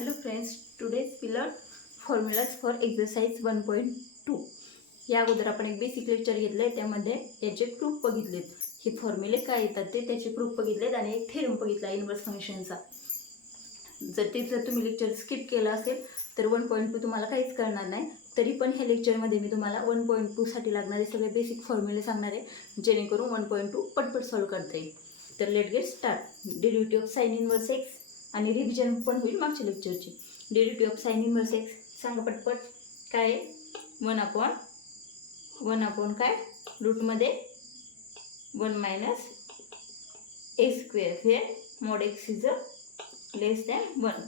Hello friends, today's we learn formulas for exercise 1.2. या अगोदर आपण एक बेसिक लेक्चर घेतले, त्यामध्ये याचे प्रूफ बघितलेत. हे फॉर्म्युले काय येतात ते त्याचे प्रूफ बघितलेत आणि एक थेरम बघितला इनवर्स फंक्शनचा. जर तुम्ही लेक्चर स्किप केला असेल तर 1.2 तुम्हाला काहीच कळणार नाही. तरी पण ह्या लेक्चरमध्ये मी तुम्हाला 1.2 साठी लागणारे सगळे बेसिक फॉर्म्युले सांगणार आहे, जेणेकरून 1.2 पटपट सॉल्व करता येईल. तर let get start. Derivative of sine inverse x आणि रिव्हिजन पण होईल मागच्या लेक्चरची. Derivative of sine inverse x सांगा पटपट. काय आहे? 1 अपॉन काय रूटमध्ये 1 minus a square where mod x is less than 1.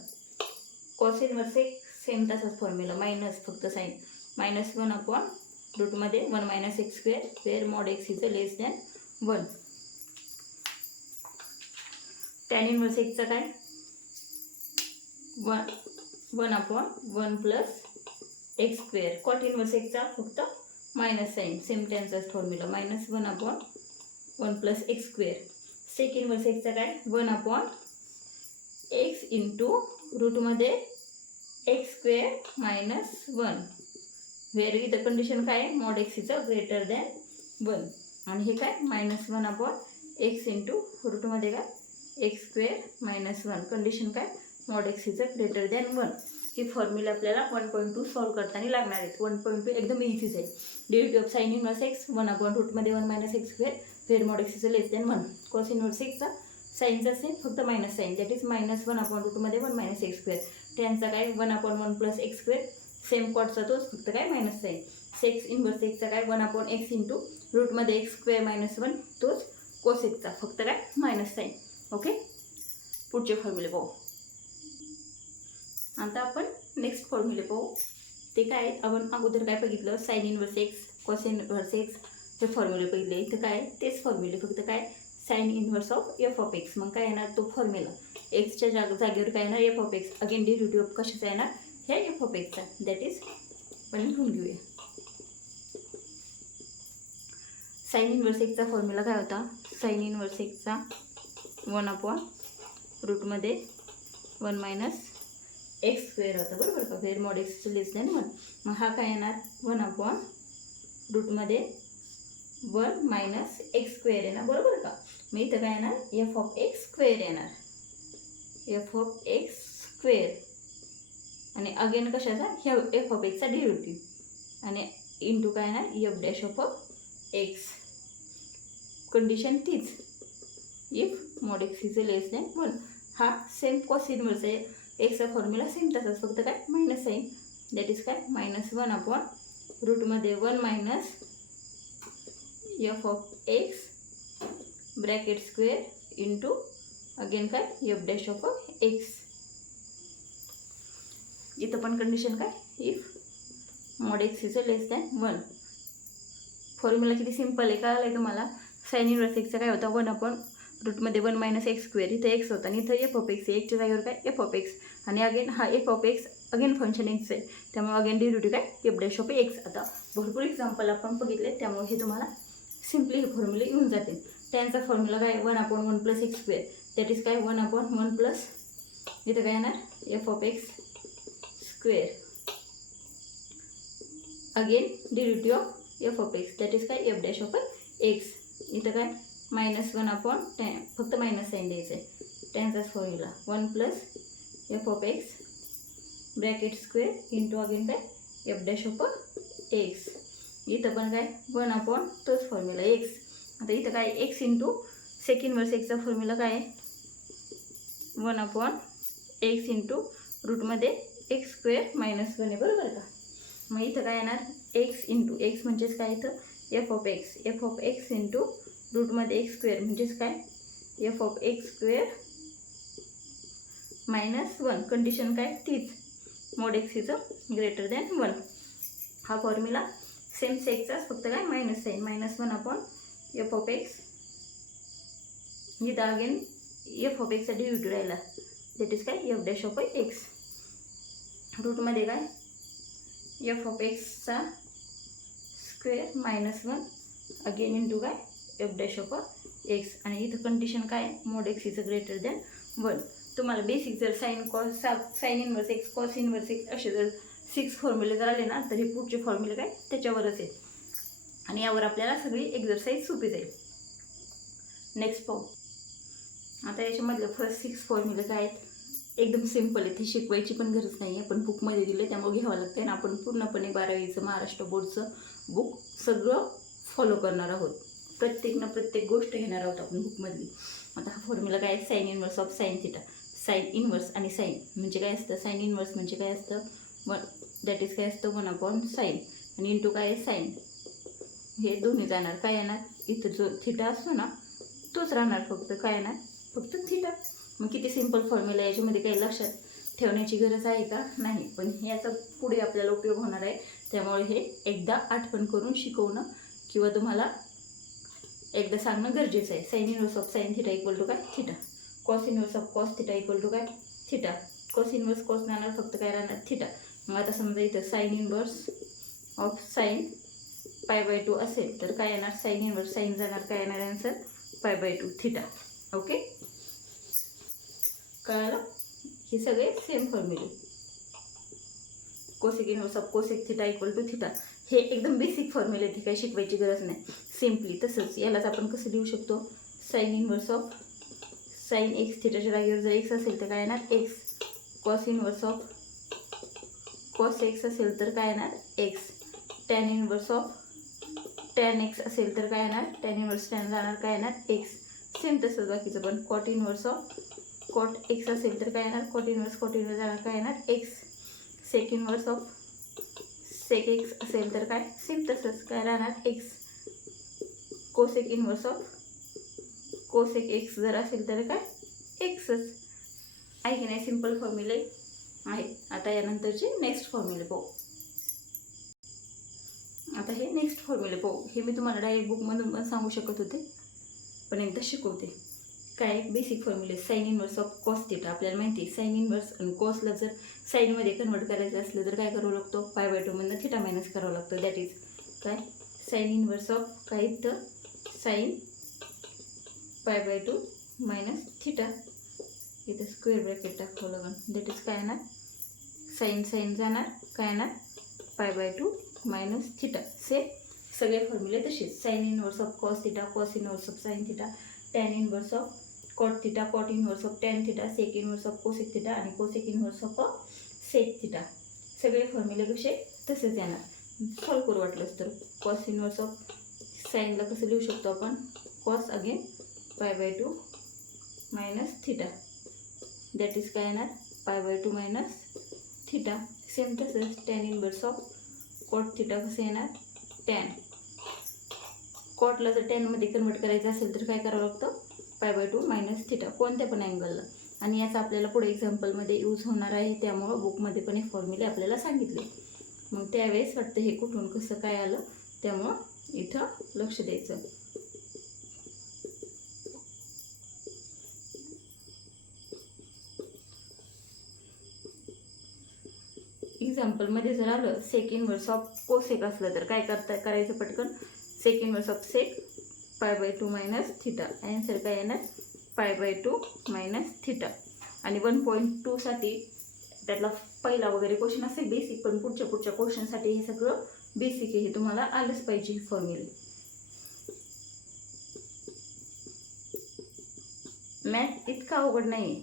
Cos inverse x same तसाच फॉर्म्युला, मायनस फक्त साईन. मायनस 1 अपॉन रूटमध्ये 1 minus x square where mod x is less than 1. Tan inverse एक्सचा काय 1 upon 1 plus x square. Cot inverse एक्सचा फक्त minus sign, same टॅनचाच formula, minus 1 upon 1 plus x square. Sec inverse एक्सचा काय 1 upon x into रूटमध्ये x square minus 1 where इथं condition काय आहे, mod x is greater than 1. आणि हे काय मायनस 1 अपॉन एक्स इंटू रूटमध्ये काय एक्स स्क्वेअर मायनस 1, कंडिशन काय mod x is greater than 1. ही फॉर्म्युला आपल्याला 1.2 सॉल्व करताना लागणार आहेत. 1.2 एकदम इझीच आहे. Derivative of sine inverse x 1 upon रूटमध्ये 1 minus x square where mod x is less than 1. Cos inverse एक्सचा साईनचा सेम फक्त minus sign, that is minus 1 upon रूटमध्ये 1 मायनस एक्स स्क्वेअर. टॅनचा काय 1 upon 1 plus x square, same कॉटचा तोच फक्त काय मायनस साईन. सेक्स इनवर्स एक्सचा काय 1 अपॉन एक्स इंटू रूटमध्ये एक्स स्क्वेअर मायनस 1, तोच कोस एक्सचा फक्त काय मायनस साईन. ओके, पुढचे फॉर्म्युले पाहू. आता आपण नेक्स्ट फॉर्म्युले पाहू. ते काय आहेत, आपण अगोदर काय बघितलं, sign inverse x cos inverse x हे फॉर्म्युले बघितले. इथं काय तेच फॉर्म्युले, फक्त काय sine inverse of f of x. मग काय येणार तो फॉर्म्युला, एक्सच्या जागेवर काय येणार f of x. Again derivative of कशाचा येणार, ह्या एफ ऑफ एक्सचा, दॅट इज आपण लिहून घेऊया. साइन इनवर्स एक्सचा फॉर्म्युला काय होता, साइन इनवर्स एक्सचा 1 अपॉन रूटमध्ये 1 मायनस एक्स स्क्वेअर होता, बरोबर का, where mod x less than 1. मग हा काय येणार 1 अपॉन रूटमध्ये 1 मायनस एक्स स्क्वेअर येणार, बरोबर का. मग इथं काय येणार एफ ऑफ एक्स स्क्वेअर येणार, एफ ऑफ एक्स स्क्वेअर. आणि अगेन कशाचा, ह्या एफ ऑफ एक्सचा डेरिव्हेटिव्ह आणि इंटू काय येणार f dash of x. Condition तीच, if mod x is less than 1. हा सेम कॉस इनवर्स आहे एक्सचा फॉर्म्युला, सेम तसाच फक्त काय मायनस साईन, दॅट इज काय मायनस 1 अपॉन रूटमध्ये 1 minus f of x bracket square into again काय एफ डॅश ऑफ एक्स. इथं पण कंडिशन काय, if mod x is less than 1. Formula किती सिम्पल आहे, कळलं आहे तुम्हाला. साइन इनवर्स एक्सचा काय होता 1 अपॉन रूटमध्ये 1 मायनस एक्स स्क्वेअर, इथं एक्स होता आणि इथं एफ ऑफ एक्स आहे, एक्सच्या जागेवर काय एफ ऑफ एक्स. आणि अगेन हा F of x again function x आहे, त्यामुळे अगेन डेरिव्हेटिव्ह काय एफ डॅश ऑफ एक्स. आता भरपूर एक्झाम्पल आपण बघितले, त्यामुळे हे तुम्हाला सिम्पली हे फॉर्म्युले येऊन जातील. टॅनचा फॉर्म्युला काय 1 upon 1 plus x square, that is काय 1 अपॉन 1 प्लस इथं काय येणार f of x square. Again derivative of f of x, that is काय एफ डॅश ऑफ एक्स. इथं काय मायनस 1 अपॉन टॅन, फक्त मायनस साईन द्यायचं आहे. टॅनचाच formula 1 plus f of x bracket square into again काय एफ डॅश ऑफ एक्स. इथं पण काय 1 अपॉन तोच फॉर्म्युला एक्स. आता इथं काय एक्स इंटू सेक इनवर्स एक्सचा फॉर्म्युला काय आहे 1 अपॉन एक्स इंटू रूटमध्ये एक्स स्क्वेअर मायनस 1 आहे, बरोबर का. मग इथं काय येणार एक्स इंटू एक्स म्हणजेच काय इथं f of x, f of x into रूटमध्ये एक्स स्क्वेअर म्हणजेच काय f of x square minus 1. Condition काय तीच, mod x is greater than 1. हा फॉर्म्युला सेम सेकचाच फक्त काय minus sign, minus 1 upon f of x. इथं अगेन एफ ऑफ एक्सचा डेरिव्हेटिव्ह राहिला, दॅट इज काय एफ डॅश ऑफ एक्स. रूटमध्ये काय एफ ऑफ एक्सचा स्क्वेअर मायनस 1 अगेन इंटू काय एफ डॅश ऑफ एक्स. आणि इथं कंडिशन काय mod x is greater than 1. तुम्हाला बेसिक जर sign inverse x cos inverse x असे जर 6 फॉर्म्युले जर आले ना तर हे पुढचे फॉर्म्युले काय त्याच्यावरच आहे आणि यावर आपल्याला सगळी एक्झरसाइज सोपी जाईल. नेक्स्ट पाहू. आता याच्यामधलं फर्स्ट 6 फॉर्म्युले काय आहेत, एकदम सिम्पल आहे, ती शिकवायची पण गरज नाही आहे, पण बुकमध्ये दिले त्यामुळे घ्यावं लागतं आणि आपण पूर्णपणे 12वीचं महाराष्ट्र बोर्डचं बुक सगळं फॉलो करणार आहोत. प्रत्येक गोष्ट घेणार आहोत आपण बुकमधली. आता हा फॉर्म्युला काय आहे, sine inverse of sine theta. Sine inverse आणि साइन म्हणजे काय असतं, साइन इनवर्स म्हणजे काय असतं, दॅट इज काय असतं 1/साइन आणि इंटू काय आहे साइन. हे दोन्ही जाणार, काय येणार इथं जो थिटा असतो ना तोच राहणार, फक्त काय येणार फक्त थिटा. मग किती सिंपल फॉर्म्युला, याच्यामध्ये काही लक्षात ठेवण्याची गरज आहे का नाही, पण याचा पुढे आपल्याला उपयोग होणार आहे, त्यामुळे हे एकदा आठवण करून शिकवणं किंवा तुम्हाला एकदा सांगणं गरजेचं आहे. Sine inverse of sine theta equal to काय theta. Cos inverse of cos theta equal to काय थिटा. कॉस इनवर्स कॉस राहणार, फक्त काय राहणार थिटा. मग आता समजा इथं साइन इनवर्स ऑफ साइन π/2 असेल तर काय येणार, साइन इनवर्स साइन जाणार, काय येणार आन्सर π/2 थिटा. ओके, कळलं. हे सगळे सेम फॉर्म्युले. Cosec inverse of cosec theta equal to theta, हे एकदम बेसिक फॉर्म्युले, ती काही शिकवायची गरज नाही. सिम्पली तसंच यालाच आपण कसं लिहू शकतो, sine inverse of sine x थिटाच्या जागेवर जर एक्स असेल तर काय येणार x. Cos inverse of cos x असेल तर काय येणार x. Tan inverse of tan x असेल तर काय येणार, टॅन इनवर्स टॅन जाणार, काय येणार एक्स. सेम तसंच बाकीचं पण. Cot inverse of cot x असेल तर काय येणार, कॉट इनवर्स जाणार, काय येणार x. Sec inverse of sec x असेल तर काय सेम तसंच, काय राहणार x. Cosec inverse of cosec x जर असेल तर काय एक्सच आहे की नाही. सिंपल फॉर्म्युले आहे. आता यानंतरचे नेक्स्ट फॉर्म्युले पाहू. आता हे नेक्स्ट फॉर्म्युले पाहू. हे मी तुम्हाला डायरेक्ट बुकमधून पण सांगू शकत होते, पण एकदा शिकवते. काय बेसिक फॉर्म्युले, sine inverse of cos theta आपल्याला माहिती आहे. साइन इनवर्स आणि कॉसला जर साईनमध्ये कन्वर्ट करायचं असलं तर काय करावं लागतो, π/2 मधनं थिटा मायनस करावं लागतं. दॅट इज काय साइन इनवर्स ऑफ काय इथं साइन π/2 मायनस थिटा. इथं स्क्वेअर ब्रॅकेट टाकावं लागेल. दॅट इज काय येणार, साइन साइन जाणार, काय येणार π/2 मायनस थिटा. सेम सगळे फॉर्म्युले तसेच. Sine inverse of cos theta, cos inverse of sine theta, tan inverse of cot theta, cot inverse of tan theta, sec inverse of cosec theta आणि cosec inverse of sec theta. सगळे फॉर्म्युले कसे तसेच येणार. Solve करू वाटलंच तर. Cos inverse of साईनला कसं लिहू शकतो आपण, cos again π/2 minus theta. That is काय येणार π/2 मायनस थिटा. सेम तसंच tan inverse of cot theta कसं येणार टॅन. कॉटला जर टॅनमध्ये कन्वर्ट करायचं असेल तर काय करावं लागतं, π/2 मायनस थिटा, कोणत्या पण अँगलला. आणि याचा आपल्याला पुढे एक्झाम्पलमध्ये यूज होणार आहे, त्यामुळं बुकमध्ये पण हे फॉर्म्युले आपल्याला सांगितले. मग त्यावेळेस वाटतं हे कुठून कसं काय आलं, त्यामुळं इथं लक्ष द्यायचं. एक्झाम्पलमध्ये जर आलं सेक इनवर्स ऑफ कोसेक असलं तर काय करायचं पटकन, sec inverse of sec π/2 minus theta. Answer काय येणार π/2 मायनस थिटा. आणि 1.2 साठी त्यातला पहिला वगैरे क्वेश्चन असेल बेसिक, पण पुढच्या क्वेश्चनसाठी हे सगळं बेसिक आहे, हे तुम्हाला आलंच पाहिजे फॉर्म्युले. मॅथ इतका अवघड नाही आहे.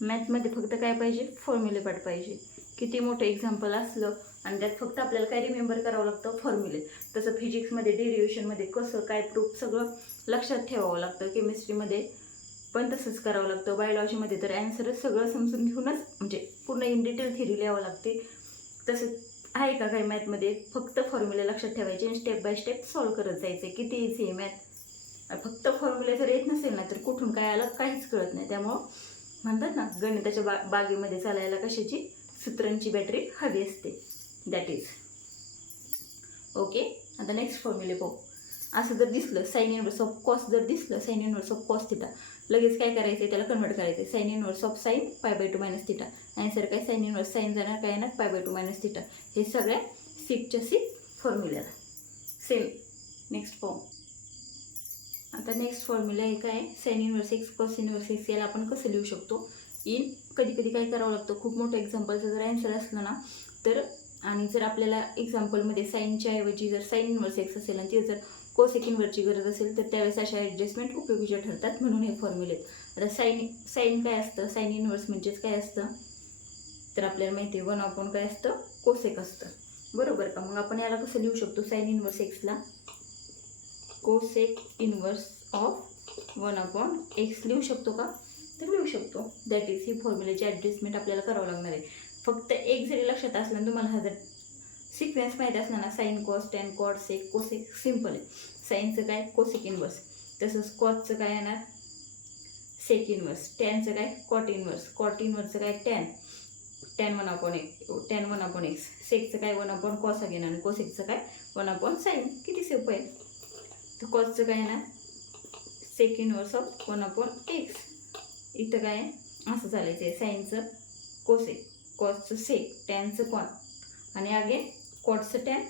मॅथमध्ये फक्त काय पाहिजे, फॉर्म्युले पाठ पाहिजे. किती मोठं एक्झाम्पल असलं आणि त्यात फक्त आपल्याला काय रिमेंबर करावं लागतं, फॉर्म्युले. तसं फिजिक्समध्ये डेरिव्हेशनमध्ये कसं काय प्रूफ सगळं लक्षात ठेवावं लागतं. केमिस्ट्रीमध्ये पण तसंच करावं लागतं. बायोलॉजीमध्ये तर ॲन्सरच सगळं समजून घेऊनच म्हणजे पूर्ण इन डिटेल थिअरी लिहावं लागते. तसं आहे का काही मॅथमध्ये, फक्त फॉर्म्युले लक्षात ठेवायचे आणि स्टेप बाय स्टेप सॉल्व करत जायचे. किती इझी आहे मॅथ. फक्त फॉर्म्युले जर येत नसेल ना तर कुठून काय आलं काहीच कळत नाही. त्यामुळं म्हणतात ना गणिताच्या बागेमध्ये चालायला कशाची, सूत्रांची बॅटरी हवी असते. That is okay. आता नेक्स्ट फॉर्म्युले पाहू. असं जर दिसलं साइन इनवर्स ऑफ कॉस जर दिसलं, sine inverse of cos theta, लगेच काय करायचं आहे त्याला कन्वर्ट करायचं आहे. Sine inverse of sine π/2 minus theta. Answer काय साइन इनवर्स साइन जाणार, काय येणार π/2 मायनस थिटा. हे सगळ्या सिकच्या सिक फॉर्म्युल्याला सेम. नेक्स्ट पाहू. आता नेक्स्ट फॉर्म्युला आहे काय, sine inverse x cos inverse x. याला आपण कसं लिहू शकतो, इन कधी कधी काय करावं लागतं, खूप मोठं एक्झाम्पलचं जर आन्सर असलं ना तर, आणि जर आपल्याला एक्झाम्पलमध्ये साईनच्या ऐवजी जर साईन इन्व्हर्स एक्स असेल आणि ते जर कोसेक इन्व्हर्सची गरज असेल तर त्यावेळेस अशा ॲडजस्टमेंट उपयोगीच्या ठरतात, म्हणून हे फॉर्म्युले. आता साईन काय असतं, साईन इन्व्हर्स म्हणजेच काय असतं तर आपल्याला माहिती आहे 1 काय असतं, कोसेक असतं, बरोबर का. मग आपण याला कसं लिहू शकतो, साईन इन्व्हर्स एक्सला कोसेक इन्व्हर्स ऑफ 1/x लिहू शकतो का, तर लिहू शकतो. दॅट इज ही फॉर्म्युलेची ॲडजस्टमेंट आपल्याला करावं लागणार आहे. फक्त एक जरी लक्षात असलं ना तुम्हाला, हा जर सिक्वेन्स माहीत असला ना, sine cos tan cot sec cosec simple आहे. साईनचं काय कोसेक इन्व्हर्स, तसंच कॉसचं काय येणार सेक इन्व्हर्स, टॅनचं काय कॉट इन्व्हर्सचं काय टॅन 1/x, सेकचं काय 1/cos अगेन आणि कोसेकचं काय 1/sin. किती सोपं आहे. तर कॉसचं काय येणार सेक इन्व्हर्स ऑफ 1/x. इथं काय असं चालायचं आहे, साईनचं कोसेक, कॉसचं सेक, टॅनचं कॉट आणि अगेन कॉटचं टॅन,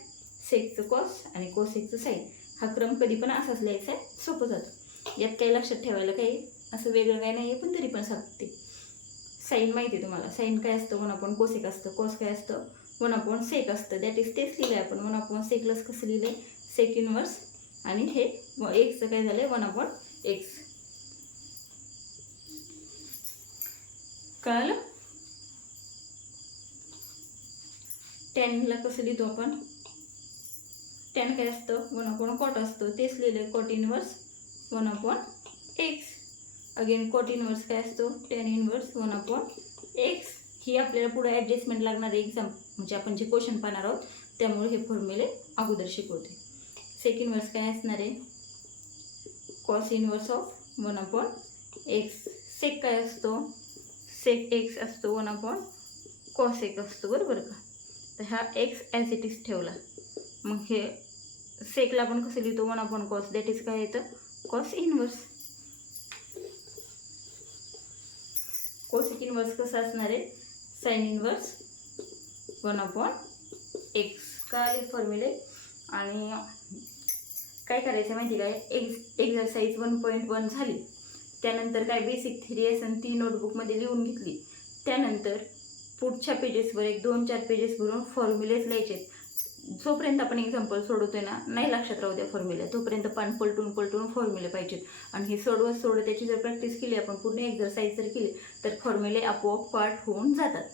सेकचं कॉस आणि कोसेकचं साईन. हा क्रम कधी पण असाच लिहायचा आहे, सोपं जातं. यात काही लक्षात ठेवायला काही असं वेगळं काही नाही आहे, पण तरी पण सांगते. साईन माहिती आहे तुम्हाला, साईन काय असतं 1/कोसेक असतं, कॉस काय असतं 1/सेक असतं. दॅट इज तेच लिहिलं आहे आपण, 1/सेकलाच कसं लिहिलं आहे सेक इन्व्हर्स, आणि हे एक्सचं काय झालं आहे 1/x. कळलं. टॅनला कसं लिहितो आपण, टॅन काय असतं 1/कॉट असतं, तेच लिहिलं आहे cot inverse 1/x. Again cot inverse काय असतो टॅन इन्व्हर्स 1/x. ही आपल्याला पुढे ॲडजस्टमेंट लागणार आहे एक्झाम, म्हणजे आपण जे क्वेश्चन पाहणार आहोत त्यामुळे हे फॉर्म्युले अगोदर शिकवते. सेक इन्व्हर्स काय असणार आहे कॉस इन्व्हर्स ऑफ 1/x. सेक काय असतो सेक एक्स असतो 1/कॉस एक असतो, बरोबर का. तर हा एक्स ॲज इट इज ठेवला. मग हे सेकला आपण कसं लिहितो 1/कॉस, दॅट इज काय येतं कॉस इन्व्हर्स. कोसेक इन्व्हर्स कसं असणार आहे साईन इन्व्हर्स 1/x. कळाले फॉर्म्युले. आणि काय करायचं माहिती काय, एक्झरसाइज 1.1 झाली, त्यानंतर काय बेसिक थेरी असेल ती नोटबुकमध्ये लिहून घेतली. त्यानंतर पुढच्या पेजेसवर 1-2-4 पेजेस भरून फॉर्म्युलेज लिहायचे. जोपर्यंत आपण एक्झाम्पल सोडवतोय ना, नाही लक्षात राहू द्या फॉर्म्युला, तोपर्यंत पान पलटून फॉर्म्युले पाहिजेत. आणि हे सोडवत त्याची जर प्रॅक्टिस केली आपण, पूर्ण एक्झरसाइज जर केली तर फॉर्म्युले आपोआप पाठ होऊन जातात.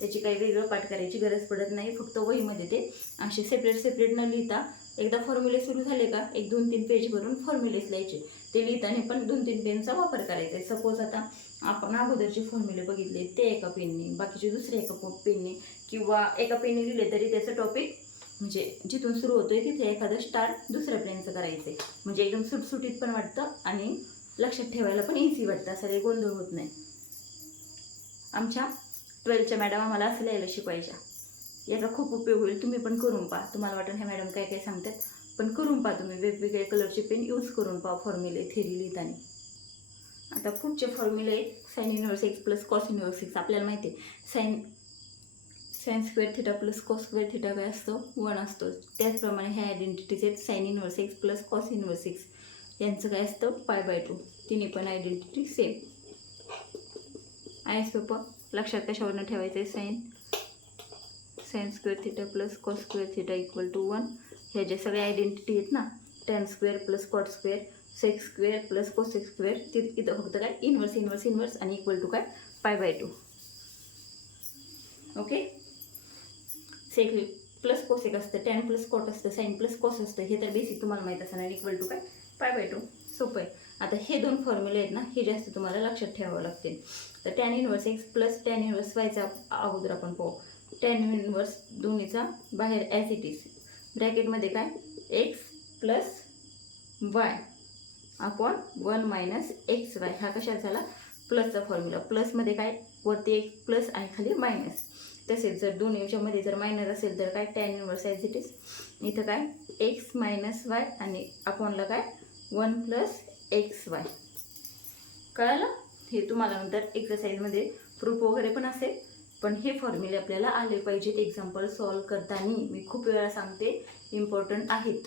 त्याची काही वेगळं पाठ करायची गरज पडत नाही. फक्त वहीमध्ये ते असे सेपरेट न लिहिता एकदा फॉर्म्युले सुरू झाले का 1-2-3 पेज भरून फॉर्म्युलेस लिहायचे. ते लिहिताना पण 2-3 पेनचा वापर करायचा आहे. सपोज आता आपण अगोदरचे फॉर्म्युले बघितले ते एका पेनने, बाकीचे दुसऱ्या एका पेनने, किंवा एका पेनने लिहिले तरी त्याचं टॉपिक म्हणजे जिथून सुरू होतोय तिथे एखादं स्टार दुसऱ्या पेनचं करायचं आहे. म्हणजे एकदम सुटसुटीत पण वाटतं आणि लक्षात ठेवायला पण इझी वाटतं, असं काही गोंधळ होत नाही. आमच्या 12च्या मॅडम आम्हाला असं लिहायला शिकवायच्या. याचा खूप उपयोग होईल, तुम्ही पण करून पहा. तुम्हाला वाटेल ह्या मॅडम काय काय सांगतात, पण करून पहा तुम्ही. वेगवेगळे कलरचे पेन यूज करून पहा फॉर्म्युले थेरी लिहिताना. आता पुढचे फॉर्म्युले आहेत sine inverse x plus cos inverse x. आपल्याला माहिती आहे sine square theta plus cos square theta काय असतो 1 असतो. त्याचप्रमाणे ह्या आयडेंटिटीज आहेत sine inverse x plus cos inverse x, यांचं काय असतं π/2. तिन्ही पण आयडेंटिटी सेम आहे. सोपं लक्षात कशावरनं ठेवायचं आहे, sine square theta plus cos square theta equal to 1. ह्या ज्या सगळ्या आयडेंटिटी आहेत ना, tan square plus cot square, sec square plus cosec square, इथं फक्त काय इन्व्हर्स आणि इक्वल टू काय π/2. ओके. सेक प्लस कोसेक असतं, टॅन प्लस कॉट असतं, साईन प्लस कॉस असतं. हे तर बेसिक तुम्हाला माहीत असणार. इक्वल टू काय π/2. सोपं आहे. आता हे 2 फॉर्म्युले आहेत ना, हे जास्त तुम्हाला लक्षात ठेवावं लागतील. तर tan inverse x plus tan inverse वायचा अगोदर आपण पाहू. टॅन इन्व्हर्स दोन्हीचा बाहेर ॲज इट इज, ब्रॅकेटमध्ये काय x plus y upon 1 - xy. हा कशात झाला प्लसचा फॉर्म्युला. प्लसमध्ये काय वरती एक प्लस आहे, खाली मायनस. तसेच जर दोन्हीच्यामध्ये जर मायनस असेल तर काय tan inverse as it is. इथं काय एक्स मायनस वाय आणि अपॉनला काय 1 + xy. कळालं. हे तुम्हाला नंतर एक्सरसाइजमध्ये प्रूफ वगैरे पण असेल, पण हे फॉर्म्युले आपल्याला आले पाहिजेत एक्झाम्पल सॉल्व करताना. मी खूप वेळा सांगते, इम्पॉर्टंट आहेत.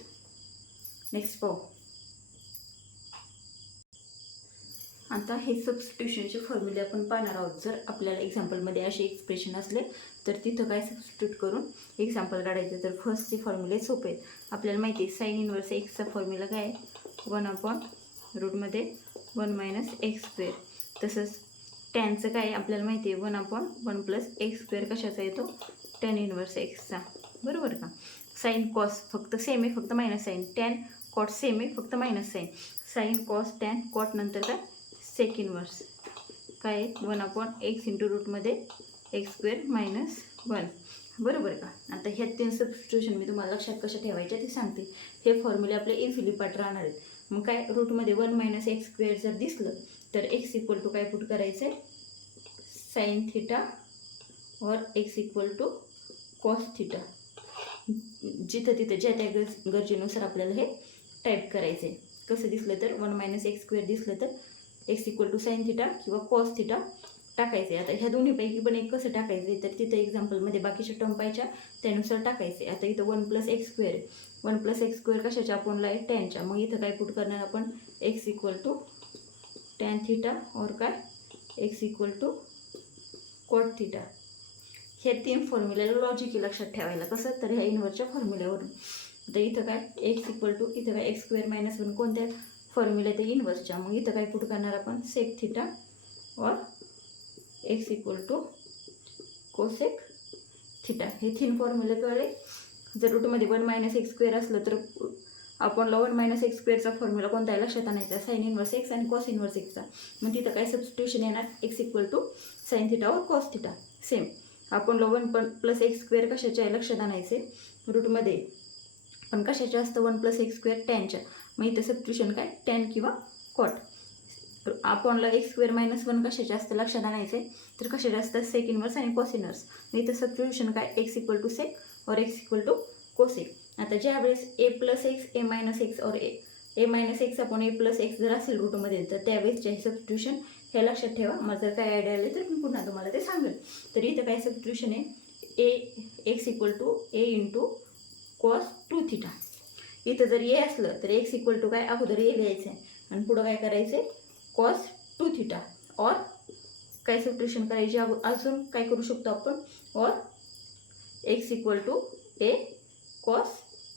नेक्स्ट पाहू. आता हे सबस्टिट्यूशनचे फॉर्म्युले आपण पाहणार आहोत. जर आपल्याला एक्झाम्पलमध्ये असे एक्सप्रेशन असले तर तिथं काय सबस्टिट्यूट करून एक्झाम्पल काढायचं. तर फर्स्टचे फॉर्म्युले सोपे आहेत. आपल्याला माहिती आहे साईन इन्व्हर्स एक्सचा फॉर्म्युला काय आहे, 1/√1 - x². तसंच टॅनचं काय आहे आपल्याला माहिती आहे, 1/1 + x². कशाचा येतो, टॅन इन्व्हर्स एक्सचा. बरोबर का. साईन कॉस फक्त सेम आहे, फक्त minus sine. Tan cot same आहे, फक्त minus sine. Sine cos tan cot नंतर काय सेक इन्व्हर्स काय आहे, 1/x × x² - 1. बरोबर का. आता ह्या 3 सबस्टिट्यूशन मी तुम्हाला लक्षात कशा ठेवायच्या ते सांगते. हे फॉर्म्युले आपले इझिली पाठ राहणार आहेत. मग काय, रूटमध्ये 1 - x² जर दिसलं तर x = काय पुट करायचं आहे, साईन थिटा और x = कॉस थिटा. जिथं तिथं ज्या त्या गरजेनुसार आपल्याला हे टाईप करायचं आहे. कसं दिसलं तर 1 - x² दिसलं तर x = साईन थिटा किंवा कॉस थिटा टाकायचे. आता ह्या दोन्हीपैकी पण एक कसं टाकायचं आहे, तर तिथं एक्झाम्पलमध्ये बाकीच्या टर्म पाहिजे त्यानुसार टाकायचे. आता इथं 1 + x², 1 + x² कशाच्या अपोनला आहे, टॅनच्या. मग इथं काय पुट करणार आपण, x = टॅन थिटा और काय x = कॉट थिटा. हे 3 फॉर्म्युल्याला लॉजिक लक्षात ठेवायला. कसं, तर ह्या इन्व्हर्सच्या फॉर्म्युल्यावरून. आता इथं काय x = इथं काय x² - 1 कोणत्या फॉर्म्युला तर इन्व्हर्सच्या. मग इथं काय पुट करणार आपण, सेक थिटा और x = कोसेक थिटा. हे 3 फॉर्म्युले कळले. जर रूटमध्ये 1 - x² असलं तर आपणला 1 - x²चा फॉर्म्युला कोणता आहे लक्षात आणायचा, साईन इन्व्हर्स एक्स आणि कॉस इन्व्हर्स एक्सचा. मग तिथं काय सबस्टिट्यूशन येणार, x = साईन थिटा और कॉस थिटा. सेम आपणला 1 + x² कशाच्या आहे लक्षात आणायचे, रूटमध्ये पण कशाचे असतं, 1 + x² टॅनच्या. मग इथं सबस्टिट्यूशन काय, टॅन किंवा कॉट. आपणला x² - 1 कशाचे असतं लक्षात आणायचे, तर कशाचे असतात, सेक इन्व्हर्स आणि कॉस इन्व्हर्स. मग इथं सबस्टिट्यूशन काय, x = सेक और x = कोसेक. आता ज्यावेळेस a + x, a - x और a - x आपण a + x जर असेल रूटमध्ये तर त्यावेळेसचे हे सबस्टिट्यूशन हे लक्षात ठेवा. मला जर काय आयडिया आले तर मी पुन्हा तुम्हाला ते सांगेल. तर इथं काय सबस्टिट्यूशन आहे, x = a × cos 2 थिटा. इथं जर a असलं तर x = काय, अगोदर a लिहायचं आहे आणि पुढं काय करायचं आहे, cos 2 थिटा. और काय सबस्टिट्यूशन करायची, अजून काय करू शकतो आपण, और x = a cos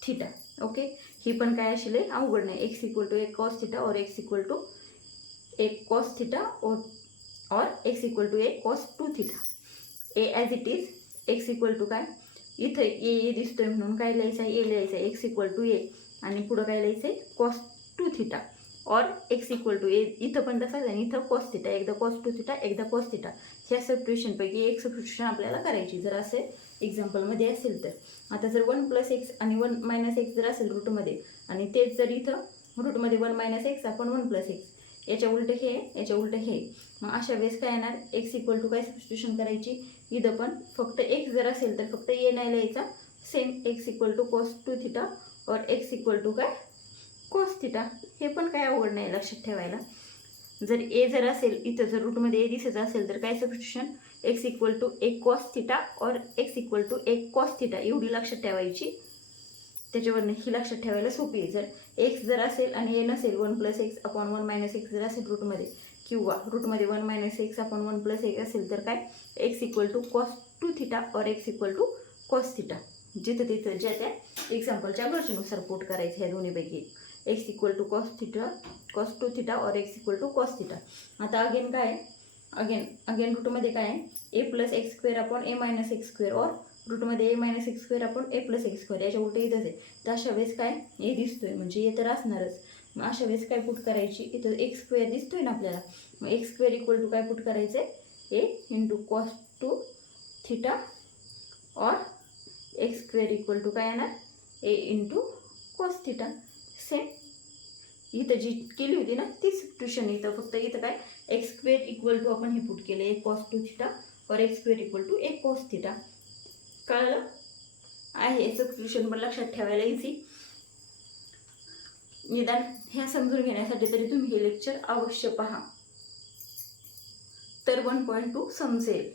theta. Okay, ही पण काय असेल अवघड नाही. x = a cos थिटा और x = a cos थिटा और x = a cos 2 theta. a as it is, x = काय, इथं a दिसतोय म्हणून काय लिहायचं आहे, a लिहायचं आहे, x = a आणि पुढं काय लिहायचं आहे, cos 2 थिटा और x = a. इथं पण तसंच आणि इथं cos थिटा, एकदा cos 2 थिटा एकदा cos थिटा. ह्या सबस्टिट्यूशनपैकी एक सबस्टिट्यूशन आपल्याला करायची जर असे एक्झाम्पलमध्ये असेल तर. आता जर 1 + x आणि 1 - x जर असेल रूटमध्ये आणि तेच जर इथं रूटमध्ये 1 - x आपण 1 + x, याच्या उलट हे, याच्या उलट हे. मग अशा वेळेस काय येणार, x = काय सबस्टिट्यूशन करायची, इथं पण फक्त x जर असेल तर फक्त a नाही लिहायचा. सेम x = cos 2 थिटा और x = काय, cos थिटा. हे पण काय अवघड नाही लक्षात ठेवायला. जर a जर असेल, इथं जर रूटमध्ये a दिसत असेल तर काय substitution, x = a cos theta और x = a cos थिटा. एवढी लक्षात ठेवायची. त्याच्यावरनं ही लक्षात ठेवायला सोपी आहे. जर x जर असेल आणि a नसेल, 1 + x आपण 1 - x जर असेल रूटमध्ये, किंवा रूटमध्ये 1 - x आपण 1 + x असेल तर काय, x = cos 2 थिटा और x = cos थिटा. जिथं तिथं ज्या त्या एक्झाम्पलच्या गरजेनुसार पुट करायचं ह्या दोन्हीपैकी. x = cos 2 थिटा और x = cos थिटा. आता अगेन काय, अगेन रूटमध्ये काय आहे, a + x² आपण a - x² और रूटमध्ये a - x² आपण a + x². याच्या उलट इथंच आहे. तर अशा वेळेस काय, a दिसतोय म्हणजे a तर असणारच. मग अशा वेळेस काय पुट करायची, इथं x² दिसतोय ना आपल्याला, मग x² = काय पुट करायचं आहे, a × cos 2 थिटा और x² काय येणार, a × cos थिटा. सेम इथं जी केली होती ना ती सबस्टिट्यूशन इथं, फक्त इथं काय x² आपण हे पुट केलं, a cos 2 थिटा और x² a cos थिटा. कळलं आहे. सबस्टिट्यूशन पण लक्षात ठेवायला इझी. निदान ह्या समजून घेण्यासाठी तरी तुम्ही हे लेक्चर अवश्य पहा, तर 1.2 समजेल.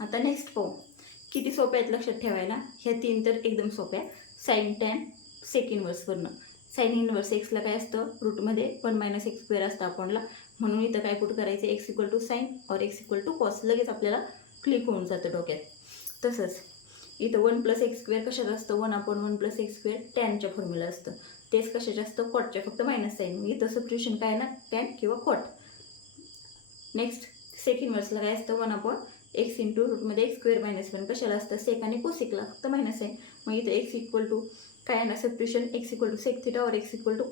आता नेक्स्ट पाहू. किती सोप्या आहेत लक्षात ठेवायला. ह्या 3 तर एकदम सोप्या. साईन टॅन सेक इन्व्हर्सवरनं. साईन इन्व्हर्स एक्सला काय असतं, रूटमध्ये 1 - x² असतं आपणला, म्हणून इथं काय पुट करायचं, एक्स इक्वल टू साईन और एक्स इक्वल टू कॉस, लगेच आपल्याला क्लिक होऊन जातं डोक्यात. तसंच इथं 1 + x² कशात असतं, 1/1 + x² टॅनच्या फॉर्म्युला असतं. तेच कशाचे असतं, कॉटच्या, फक्त मायनस साईन. इथं सबस्टिट्यूशन काय ना, टॅन किंवा कॉट. नेक्स्ट सेक इन्व्हर्सला काय असतं, 1/x इंटू रूटमध्ये x² - 1 कशाला असतं, सेक आणि कोसिकला, फक्त मायनस साईन. मग इथं एक्स इक्वल टू काय ना substitution, x equal to sec theta और x equal to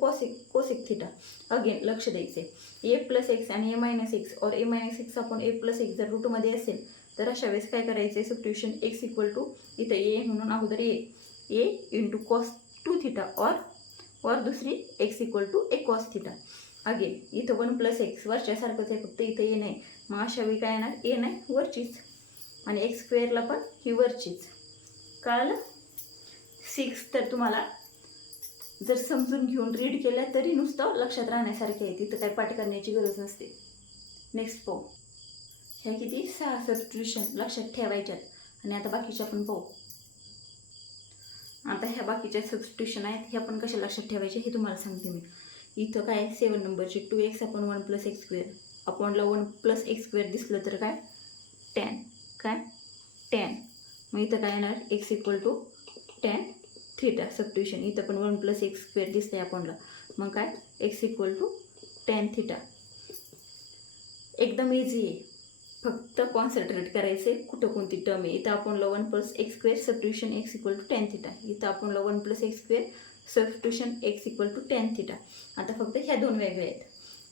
cosec theta. Again लक्ष द्यायचे, a+x आणि a-x और a-x आपण a+x जर रूटमध्ये असेल तर अशा वेळेस काय करायचं, सबस्टिट्यूशन एक्स इक्वल टू इथं ए म्हणून अगोदर ए इंटू कॉस 2 थिटा और दुसरी x equal to a cos theta. Again इथं 1 + x वरच्यासारखंच आहे, फक्त इथं ए नाही. मग अशा वेळी काय येणार, ए नाही वरचीच, आणि x² पण ही वरचीच. कळलं. 6 तर तुम्हाला जर समजून घेऊन रीड केलं तरी नुसतं लक्षात राहण्यासारखे आहे, तिथं काय पाठ करण्याची गरज नसते. नेक्स्ट पाहू. ह्या किती 6 सबस्टिट्यूशन लक्षात ठेवायच्यात. आणि आता बाकीच्या आपण पाहू. आता ह्या बाकीच्या सबस्टिट्यूशन आहेत, ह्या पण कशा लक्षात ठेवायचे हे तुम्हाला सांगते मी. इथं काय 7 नंबरची 2x/1 + x², अपॉनला 1 + x² दिसलं तर काय, टॅन. मग इथं काय येणार, x equal to tan theta substitution. इथं पण 1 + x² दिसतंय अपॉनला, मग काय x equal to tan theta. एकदम इझी आहे, फक्त कॉन्सन्ट्रेट करायचे कुठं कोणती टर्म आहे. इथं अपॉनला 1 + x² substitution x equal to tan theta. इथं अपॉनला 1 + x² substitution x equal to tan theta. आता फक्त ह्या दोन वेगळ्या आहेत.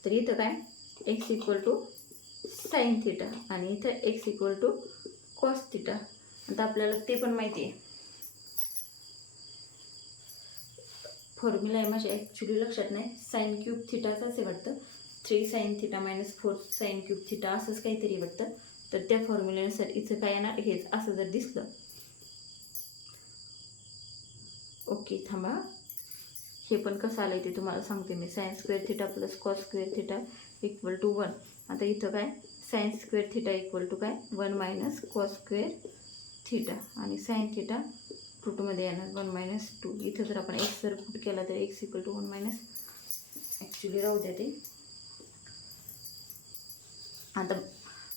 तर इथं काय x equal to sine theta आणि इथं x equal to cos theta. आता आपल्याला ते पण माहिती आहे, फॉर्म्युला आहे माझ्या ॲक्च्युली लक्षात नाही, साईन क्यूब थिटाच असे वाटतं, 3 sin θ - 4 sin क्यूब थिटा असंच काहीतरी वाटतं. तर त्या फॉर्म्युल्यानुसार इथं काय येणार, हेच असं जर दिसलं. ओके थांबा, हे पण कसं आलं ते तुम्हाला सांगते मी. sin² θ + cos² θ = 1. आता इथं काय sin² θ इक्वल टू काय 1 - cos² θ आणि sin θ रूटमध्ये येणार 1 - 2. इथं जर आपण एक्स जर पुट केला तर एक्स इक्वल टू 1 - ॲक्च्युली राहू द्या ते. आता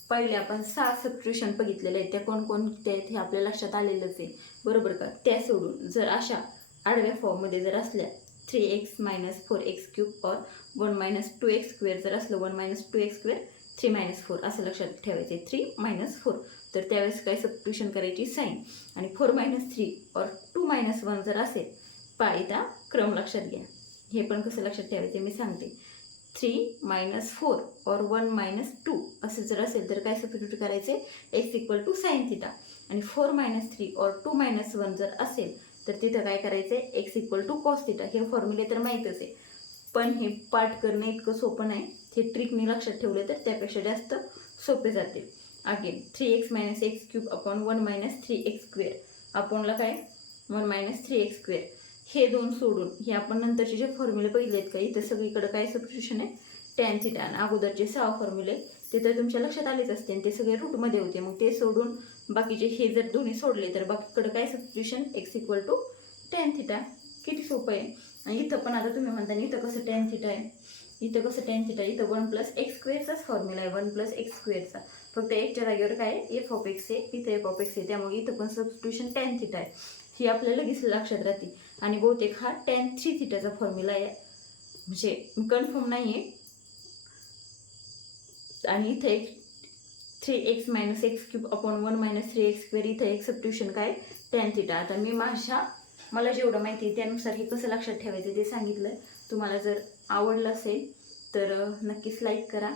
पहिले आपण 6 सबस्टिट्यूशन बघितलेले आहेत, त्या कोणकोणत्या आहेत हे आपल्या लक्षात आलेलंच आहे, बरोबर का. त्या सोडून जर अशा आडव्या फॉर्ममध्ये जर असल्या 3x - 4x³ और 1 - 2x² जर असलं 1 - 2x², 3 - 4 असं लक्षात ठेवायचे, 3 - 4. तर त्यावेळेस काय सबस्टिट्यूशन करायची, साईन. आणि 4 - 3 और 2 - 1 जर असेल, पायता क्रम लक्षात घ्या. हे पण कसं लक्षात ठेवायचे मी सांगते. 3 - 4 और 1 - 2 असं जर असेल तर काय सबस्टिट्यूट करायचे, x equal to sine theta. आणि 4 - 3 और 2 - 1 जर असेल तर तिथं काय करायचं, x equal to cos theta. हे फॉर्म्युले तर माहीतच आहे, पण हे पाठ करणं इतकं सोपं नाही. हे ट्रिकनी लक्षात ठेवले तर त्यापेक्षा जास्त सोपे जाते. Again 3x - x³ upon 1 - 3x², अपॉनला काय 1 - 3x². हे दोन सोडून हे आपण नंतरचे जे फॉर्म्युले पहिले आहेत का, इथं सगळीकडे काय सबस्टिट्यूशन आहे, टॅन थिटा. आणि अगोदरचे 6 फॉर्म्युले ते तर तुमच्या लक्षात आलेच असते, आणि ते सगळे रूटमध्ये होते. मग ते सोडून बाकीचे हे जर दोन्ही सोडले तर बाकीकडे काय substitution, x equal to tan theta. किती सोपं आहे. आणि इथं पण आता तुम्ही म्हणता इथं कसं टॅन थिटा आहे, इथं कसं टॅन थिटा, इथं 1 + x²चाच फॉर्म्युला आहे, 1 + x²चा. फक्त एकच्या जागेवर काय f(x) आहे, इथं f(x) आहे, त्यामुळे इथं पण सबस्टिट्यूशन टॅन थिटा आहे. ही आपल्याला लगेच लक्षात राहते. आणि बहुतेक हा tan 3 θ चा फॉर्म्युला आहे, म्हणजे कन्फर्म नाही आहे. आणि इथे 3x - x³ अपॉन 1 - 3x², इथं एक सबस्टिट्यूशन काय tan θ. आता मी मला जेवढं माहिती आहे त्यानुसार हे कसं लक्षात ठेवायचं ते सांगितलं. तुम्हाला जर आवडलं असेल तर नक्कीच लाईक करा,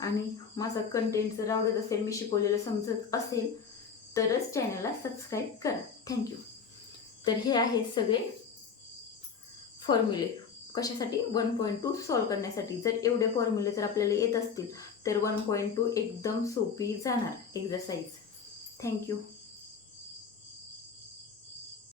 आणि माझा कंटेंट जर आवडत असेल, मी शिकवलेलं समजत असेल तरच चॅनलला सबस्क्राईब करा. थँक्यू. तर हे आहेत सगळे फॉर्म्युले कशासाठी, 1.2 सॉल्व करण्यासाठी. जर एवढे फॉर्म्युले जर आपल्याला येत असतील तर 1.2 एकदम सोपी जाणार एक्झरसाइज. थँक्यू.